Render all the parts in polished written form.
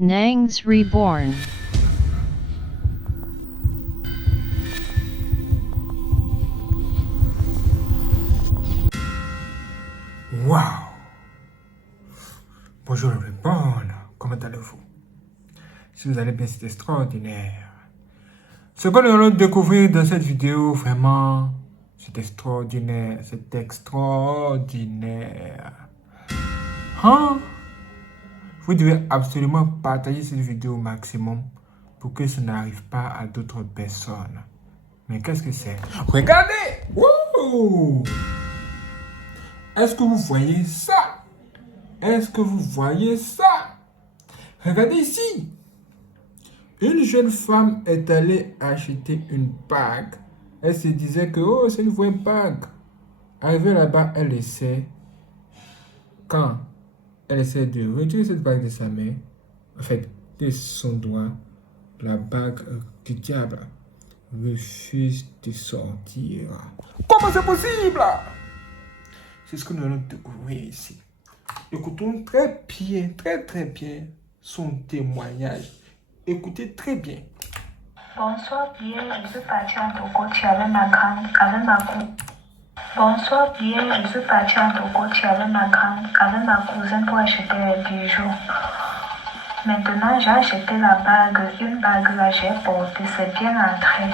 Nangs Reborn. Waouh! Bonjour Reborn, comment allez-vous? Si vous allez bien, c'est extraordinaire. Ce que nous allons découvrir dans cette vidéo, vraiment, c'est extraordinaire, c'est extraordinaire. Hein? Vous devez absolument partager cette vidéo au maximum pour que ça n'arrive pas à d'autres personnes. Mais qu'est-ce que c'est? Regardez! Wouh! Est-ce que vous voyez ça? Est-ce que vous voyez ça? Regardez ici. Une jeune femme est allée acheter une bague. Elle se disait que oh, c'est une vraie bague. Arrivée là-bas, elle essaie. Quand elle essaie de retirer cette bague de sa main, en fait, de son doigt, la bague du diable refuse de sortir. Comment c'est possible? C'est ce que nous allons découvrir ici. Écoutons très bien son témoignage. Écoutez très bien. Bonsoir Pierre, je suis partie en Togo, avec ma grande, avec ma cousine. Bonsoir Pierre, je suis partie en Togo, avec ma grande, avec ma cousine pour acheter les bijoux. Maintenant, j'ai acheté la bague, une bague là, j'ai porté, c'est bien entré.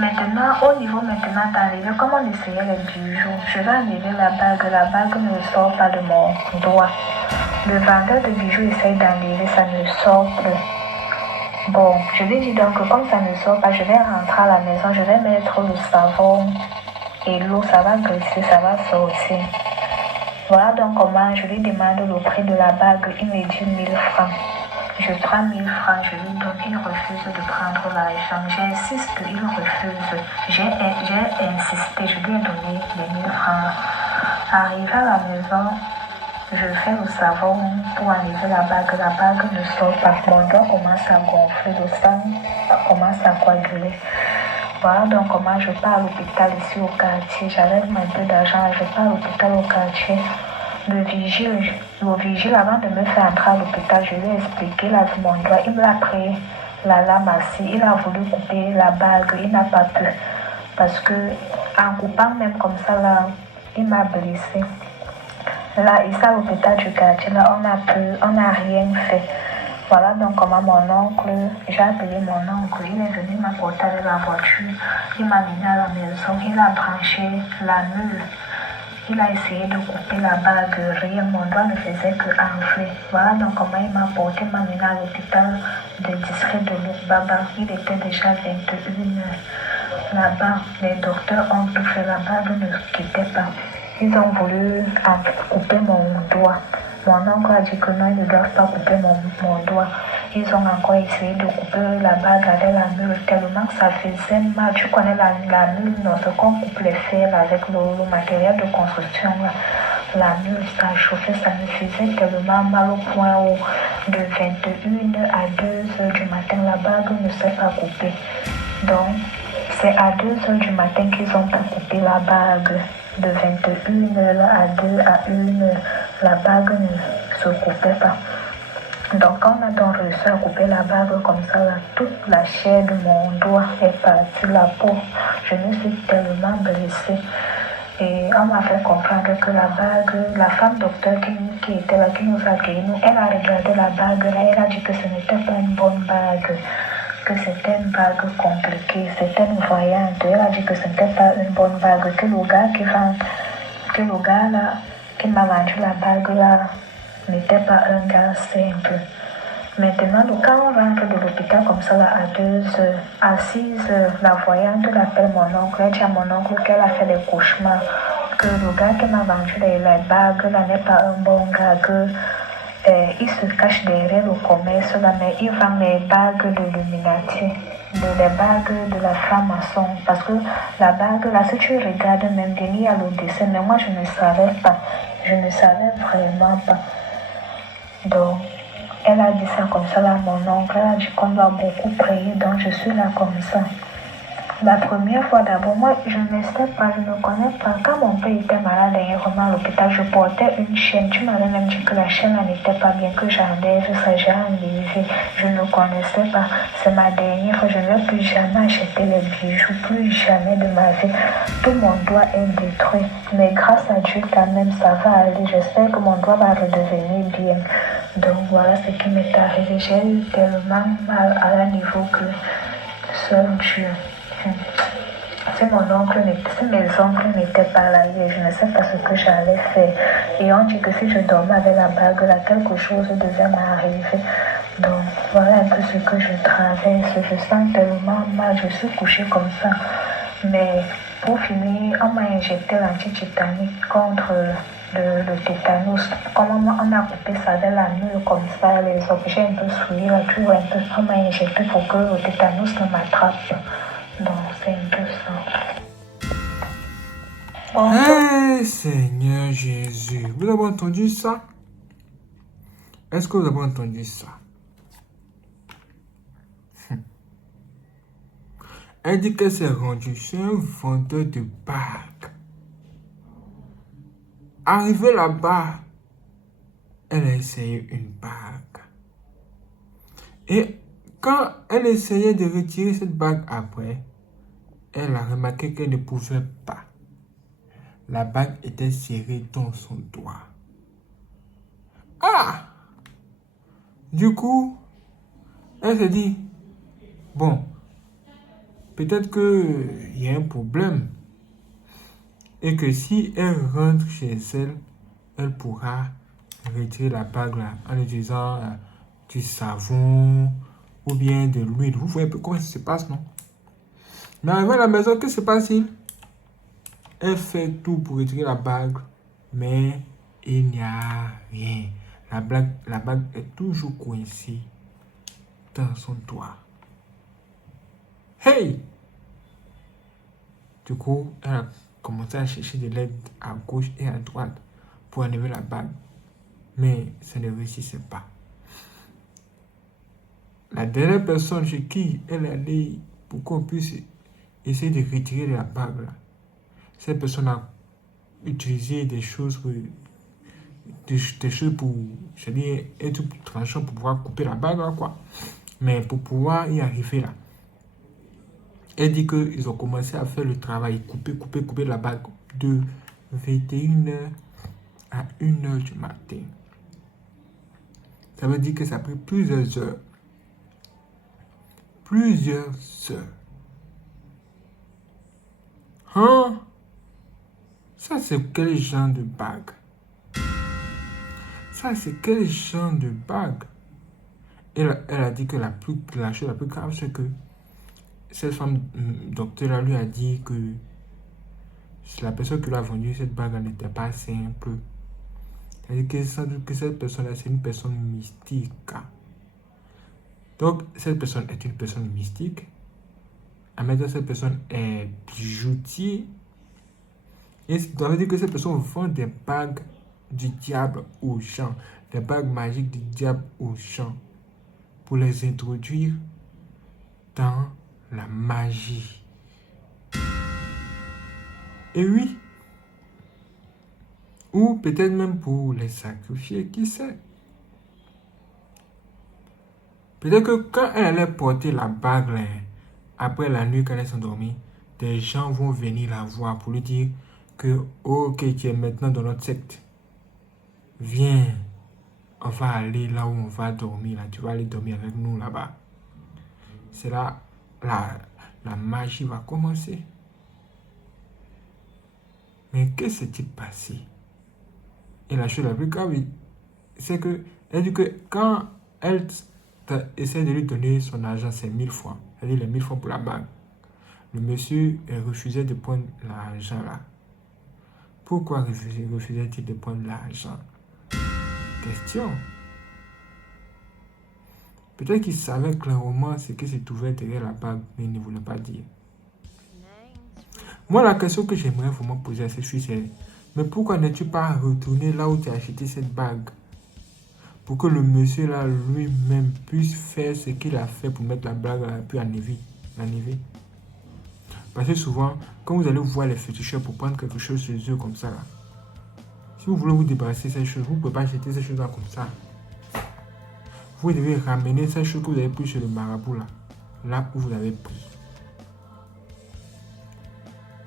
Maintenant, au niveau maintenant d'arriver, comme on essayait les bijoux, je vais enlever la bague ne sort pas de mon doigt. Le vendeur de bijoux essaye d'enlever, ça ne sort plus. Bon, je lui dis donc que comme ça ne sort pas, je vais rentrer à la maison, je vais mettre le savon et l'eau, ça va glisser, ça va sortir. Voilà donc comment je lui demande le prix de la bague, il me dit 1000 francs. Je prends 1000 francs, je lui donne, il refuse de prendre l'argent. J'insiste, il refuse. J'ai insisté, je lui ai donné les 1000 francs. Arrivé à la maison, je fais le savon pour enlever la bague ne sort pas. Mon doigt commence à gonfler, le sang commence à coaguler. Voilà donc comment je pars à l'hôpital ici au quartier. J'avais un peu d'argent, je pars à l'hôpital au quartier. Le vigile, avant de me faire entrer à l'hôpital, je lui ai expliqué, il a vu mon doigt, il me l'a pris la lame assis, il a voulu couper la bague, il n'a pas pu. Parce que en coupant même comme ça, là, il m'a blessé. Là, ici à l'hôpital du quartier, là, on n'a rien fait. Voilà donc comment mon oncle, j'ai appelé mon oncle, il est venu m'apporter avec la voiture, il m'a amené à la maison, il a branché la mule, il a essayé de couper la bague, rien, mon doigt ne faisait que enfler. Voilà donc comment il m'a apporté, m'a amené à l'hôpital de district de Lukbaba, il était déjà 21h. Là-bas, les docteurs ont tout fait, la bague ne quittait pas. Ils ont voulu couper mon doigt. Mon oncle a dit que non, ils ne doivent pas couper mon doigt. Ils ont encore essayé de couper la bague avec la mule, tellement que ça faisait mal. Tu connais la mule, non, ce qu'on coupe les fers avec le matériel de construction. Là. La mule, ça chauffait, ça me faisait tellement mal au point où de 21h à 2h du matin, la bague ne s'est pas coupée. Donc, c'est à 2h du matin qu'ils ont pu couper la bague. De 21h à 2 à 1h, la bague ne se coupait pas. Donc quand on a donc réussi à couper la bague comme ça, là, toute la chair de mon doigt est partie, la peau. Je me suis tellement blessée. Et on m'a fait comprendre que la bague, la femme docteur qui était là, qui nous a accueillis, elle a regardé la bague là, elle a dit que ce n'était pas une bonne bague. Que c'était une bague compliquée, c'était une voyante. Elle a dit que ce n'était pas une bonne bague, que le gars là, qui m'a vendu la bague là, n'était pas un gars simple. Maintenant, quand on rentre de l'hôpital comme ça là, à 2h, à 6h, la voyante l'appelle mon oncle, elle dit à mon oncle qu'elle a fait des cauchemars, que le gars qui m'a vendu les bagues là n'est pas un bon gars, que il se cache derrière le commerce là, mais il vend les bagues de l'Illuminati, les bagues de la franc-maçon. Parce que la bague là, si tu regardes même bien, il y a le dessin, mais moi je ne savais pas. Je ne savais vraiment pas. Donc, elle a dit ça comme ça là, mon oncle, elle a dit qu'on doit beaucoup prier, donc je suis là comme ça. La première fois, d'abord, moi, je ne sais pas, je ne connais pas. Quand mon père était malade dernièrement à l'hôpital, je portais une chaîne. Tu m'avais même dit que la chaîne n'était pas bien, que j'enlève ça, j'ai enlevé. Je ne connaissais pas. C'est ma dernière fois. Je ne vais plus jamais acheter les bijoux, plus jamais de ma vie. Tout mon doigt est détruit. Mais grâce à Dieu, quand même, ça va aller. J'espère que mon doigt va redevenir bien. Donc voilà ce qui m'est arrivé. J'ai eu tellement mal à un niveau que seul Dieu. Si mes oncles n'étaient pas là hier, je ne sais pas ce que j'allais faire. Et on dit que si je dormais avec la bague là, quelque chose devait m'arriver. Donc voilà un peu ce que je traverse. Je sens tellement mal, je suis couchée comme ça. Mais pour finir, on m'a injecté l'anti-tétanique contre le tétanos. Comme on a coupé ça de la nuit comme ça, les objets un peu souillés, là, tu vois un peu, on m'a injecté pour que le tétanos ne m'attrape. Donc c'est un peu ça. Bon, Hey, Seigneur Jésus, vous avez entendu ça? Est-ce que vous avez entendu ça? Elle dit qu'elle s'est rendue chez un vendeur de bagues. Arrivée là-bas, elle a essayé une bague. Et quand elle essayait de retirer cette bague après, elle a remarqué qu'elle ne pouvait pas. La bague était serrée dans son doigt. Ah! Du coup, elle s'est dit, bon, peut-être qu'il y a un problème. Et que si elle rentre chez elle, elle pourra retirer la bague là, en utilisant du savon ou bien de l'huile. Vous voyez un peu comment ça se passe, non? Mais arrivée à la maison, qu'est-ce qui se passe-t-il? Elle fait tout pour retirer la bague, mais il n'y a rien. La bague est toujours coincée dans son doigt. Hey! Du coup, elle a commencé à chercher de l'aide à gauche et à droite pour enlever la bague. Mais ça ne réussissait pas. La dernière personne chez qui elle est allée pour qu'on puisse essayer de retirer la bague, là, cette personne a utilisé des choses pour, c'est-à-dire être tranchant pour pouvoir couper la bague, là, quoi. Mais pour pouvoir y arriver là, elle dit qu'ils ont commencé à faire le travail, couper la bague de 21h à 1h du matin. Ça veut dire que ça a pris plusieurs heures. Plusieurs heures. Hein? Ça, c'est quel genre de bague? Ça, c'est quel genre de bague? Elle a dit que la chose la plus grave, c'est que cette femme docteur lui a dit que la personne qui lui a vendu cette bague n'était pas simple. C'est-à-dire que cette personne-là, c'est une personne mystique. Donc, cette personne est une personne mystique. En même temps, cette personne est bijoutier. Et ça veut dire que cette personne vend des bagues du diable aux gens. Des bagues magiques du diable aux gens. Pour les introduire dans la magie. Et oui. Ou peut-être même pour les sacrifier, qui sait. Peut-être que quand elle allait porter la bague, là, après la nuit quand elle s'est endormie, des gens vont venir la voir pour lui dire que, ok, tu es maintenant dans notre secte. Viens, on va aller là où on va dormir, là. Tu vas aller dormir avec nous là-bas. C'est là, la magie va commencer. Mais qu'est-ce qui s'est passé? Et la chose la plus grave, c'est que, elle dit que quand elle essaie de lui donner son argent, c'est 1000 francs. Elle dit les 1000 francs pour la bague. Le monsieur refusait de prendre l'argent là. Pourquoi refusait-il de prendre l'argent? Question. Peut-être qu'il savait clairement ce qui se trouvait derrière la bague, mais il ne voulait pas dire. Moi, la question que j'aimerais vraiment poser à cette fille, c'est mais pourquoi n'es-tu pas retourné là où tu as acheté cette bague? Pour que le monsieur là lui-même puisse faire ce qu'il a fait pour mettre la bague là, puis enlever. Parce que souvent, quand vous allez voir les féticheurs pour prendre quelque chose chez eux comme ça, là, si vous voulez vous débarrasser de ces choses, vous ne pouvez pas jeter ces choses-là comme ça. Vous devez ramener ces choses que vous avez prises chez le marabout, là où vous avez pris.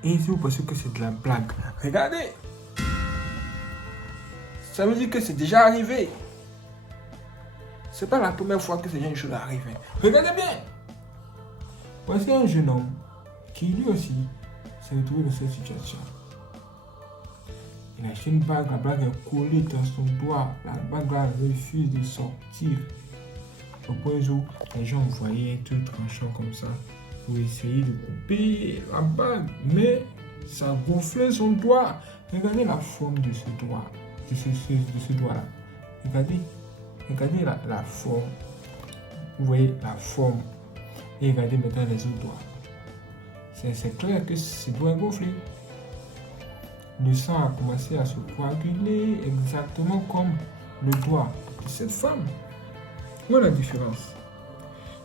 Et si vous pensez que c'est de la blague, regardez! Ça veut dire que c'est déjà arrivé. C'est pas la première fois que ce genre de choses arrive. Regardez bien! Voici un jeune homme qui lui aussi s'est retrouvé dans cette situation. Il a acheté une bague, la bague est collée dans son doigt, la bague là refuse de sortir. Au point où les gens voyaient un truc tranchant comme ça pour essayer de couper la bague, mais ça gonflait son doigt. Regardez la forme de ce doigt, de ce doigt-là. Regardez la forme. Vous voyez la forme. Et regardez maintenant les autres doigts. C'est clair que ce doigt est gonflé. Le sang a commencé à se coaguler exactement comme le doigt de cette femme. Voilà la différence.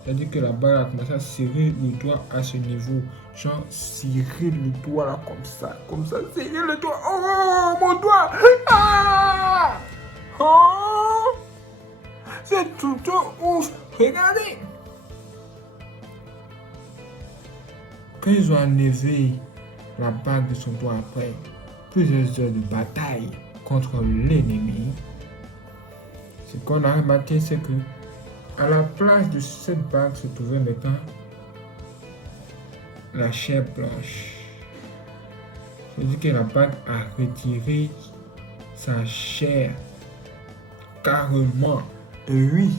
C'est-à-dire que la bague a commencé à serrer le doigt à ce niveau. Genre, serrer le doigt là comme ça, serrer le doigt. Oh, mon doigt! Ah! Oh! C'est tout ouf! Regardez! Quand ils ont enlevé la bague de son doigt après plusieurs heures de bataille contre l'ennemi, ce qu'on a remarqué, c'est que à la place de cette bague se trouvait maintenant la chair blanche. C'est-à-dire que la bague a retiré sa chair carrément. Et oui,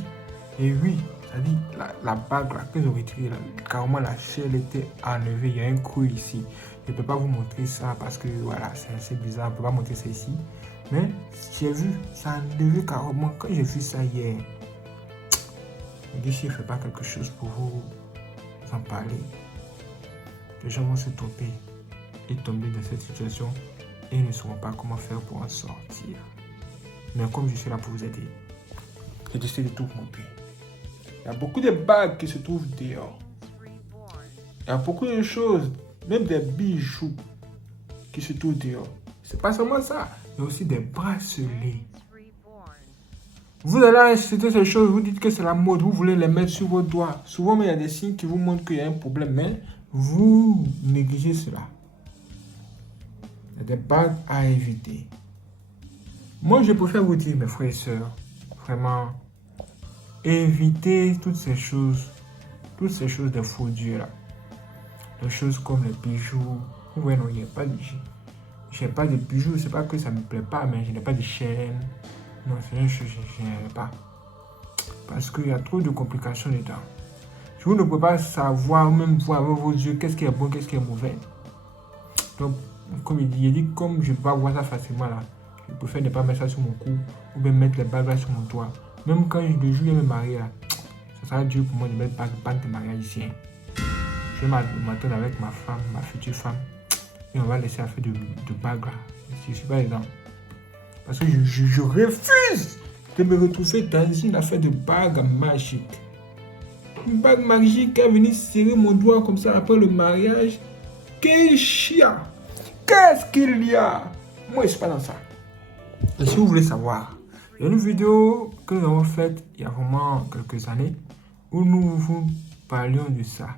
c'est-à-dire la bague là, qu'ils ont retiré, carrément la chair était enlevée. Il y a un creux ici. Je ne peux pas vous montrer ça parce que voilà, c'est assez bizarre. On ne peut pas montrer ça ici. Mais j'ai vu, ça a enlevé carrément. Quand j'ai vu ça hier, je me dis, si je ne fais pas quelque chose pour vous en parler, les gens vont se tromper et tomber dans cette situation et ne sauront pas comment faire pour en sortir. Mais comme je suis là pour vous aider, j'essaie de tout montrer. Il y a beaucoup de bagues qui se trouvent dehors. Il y a beaucoup de choses, même des bijoux qui se trouvent dehors. C'est pas seulement ça, il y a aussi des bracelets. Vous allez acheter ces choses, vous dites que c'est la mode, vous voulez les mettre sur vos doigts. Souvent, il y a des signes qui vous montrent qu'il y a un problème, mais vous négligez cela. Il y a des bagues à éviter. Moi, je préfère vous dire, mes frères et sœurs, vraiment, évitez toutes ces choses de faux dieux là. Des choses comme les bijoux. Vous voyez, non, il n'y a pas de bijoux. Je n'ai pas de bijoux, c'est pas que ça ne me plaît pas, mais je n'ai pas de chaîne. Non, c'est une chose que je n'aime pas. Parce qu'il y a trop de complications dedans. Vous ne pouvez pas savoir, même voir avec vos yeux, qu'est-ce qui est bon, qu'est-ce qui est mauvais. Donc, comme il dit, comme je ne peux pas voir ça facilement là, je préfère ne pas mettre ça sur mon cou, ou bien mettre les bagues là sur mon doigt. Même quand le jour où je vais me marier là, ça sera dur pour moi de mettre bague de mariage ici. Je vais m'attendre avec ma femme, ma future femme, et on va laisser la fête de bague là. Je ne suis pas dedans. Parce que je refuse de me retrouver dans une affaire de bague magique. Une bague magique qui est venue serrer mon doigt comme ça après le mariage. Quel chien! Qu'est-ce qu'il y a? Moi, je ne suis pas dans ça. Et si vous voulez savoir, il y a une vidéo que nous avons faite il y a vraiment quelques années où nous vous parlions de ça.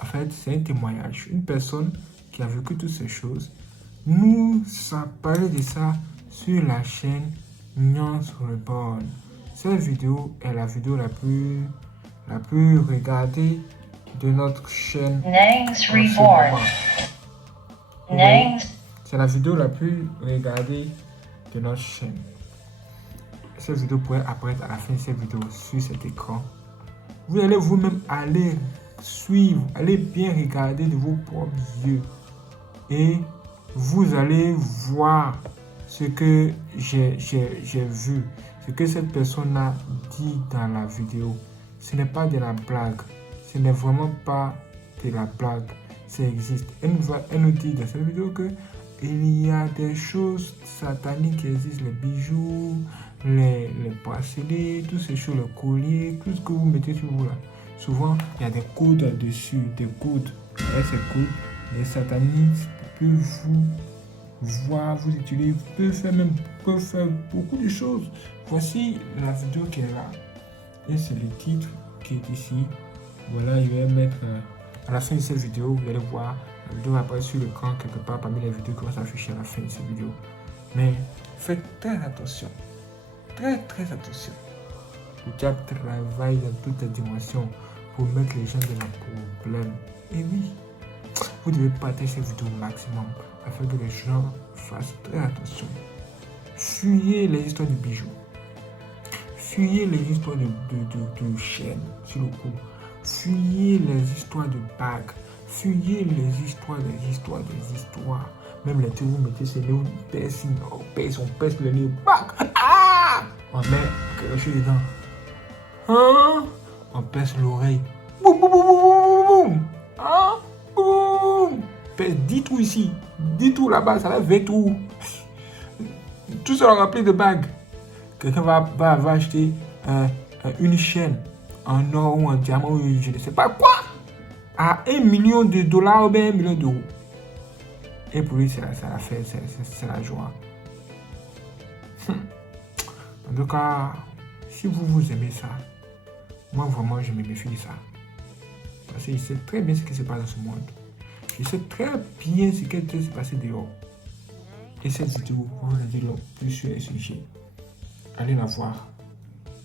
En fait, c'est un témoignage. Une personne qui a vécu toutes ces choses nous a parlé de ça sur la chaîne Nuance Reborn. Cette vidéo est la vidéo la plus regardée de notre chaîne. Nangs Reborn. C'est la vidéo la plus regardée de notre chaîne. Cette vidéo pourrait apparaître à la fin de cette vidéo sur cet écran. Vous allez vous-même aller suivre, allez bien regarder de vos propres yeux et vous allez voir ce que j'ai vu, ce que cette personne a dit dans la vidéo. Ce n'est pas de la blague, ce n'est vraiment pas de la blague, ça existe. Elle nous dit dans cette vidéo que il y a des choses sataniques qui existent, les bijoux, les bracelets, toutes ces choses, les colliers, tout ce que vous mettez sur vous là. Souvent, il y a des codes dessus, des codes. Avec ces codes, les satanistes peuvent vous voir, vous utiliser, peuvent faire beaucoup de choses. Voici la vidéo qui est là. Et c'est le titre qui est ici. Voilà, je vais mettre à la fin de cette vidéo, vous allez voir, la vidéo va apparaître sur l'écran quelque part parmi les vidéos qui vont s'afficher à la fin de cette vidéo. Mais faites très attention. Très attention. Le diable travaille dans toutes les dimensions pour mettre les gens dans un problème. Et oui, vous devez partager cette vidéo au maximum afin que les gens fassent très attention. Fuyez les histoires de bijoux. Fuyez les histoires de chaînes sur le cou. Fuyez les histoires de bagues. Fuyez les histoires des histoires. Même les théories, vous mettez ces nez, on pèse le nez, bague. Ah! On met quelque chose dedans. Hein? On pèse l'oreille. Boum, boum, boum, boum, boum, boum. Hein? Boum. Pèse 10 trous ici. 10 trous là-bas, ça va 20 trous. Tout ça rempli de bagues. Quelqu'un va acheter une chaîne en or ou en diamant ou je ne sais pas quoi. À $1 million ou bien $1 million. Et pour lui, c'est la fête, c'est la joie. En tout cas, si vous aimez ça, moi vraiment je me méfie de ça. Parce que je sais très bien ce qui se passe dans ce monde. Je sais très bien ce qui s'est passé dehors. Et cette vidéo, vous en dire le plus sur les sujets. Allez la voir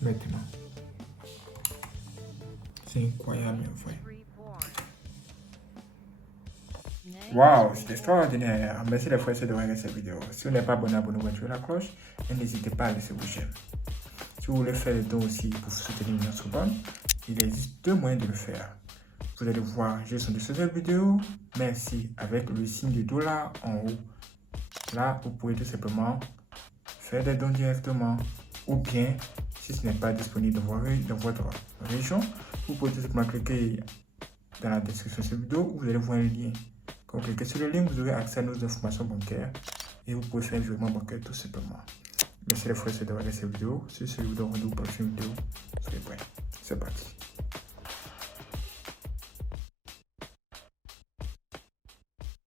maintenant. C'est incroyable, mes frères. Waouh, c'est extraordinaire. Merci les frères de regarder cette vidéo. Si vous n'êtes pas abonné, abonnez-vous, activez la cloche et n'hésitez pas à laisser vos j'aime. Si vous voulez faire le don aussi pour soutenir notre bonne, il existe 2 moyens de le faire. Vous allez voir juste en dessous de cette vidéo, merci, avec le signe de dollar en haut. Là, vous pouvez tout simplement faire des dons directement ou bien, si ce n'est pas disponible dans votre région, vous pouvez tout simplement cliquer dans la description de cette vidéo, vous allez voir un lien. Quand vous cliquez sur le lien, vous aurez accès à nos informations bancaires et vous pouvez faire un virement bancaire tout simplement. Merci les frères de regarder cette vidéo. Si c'est vous donne rendez-vous pour la prochaine vidéo, soyez prêts. C'est parti.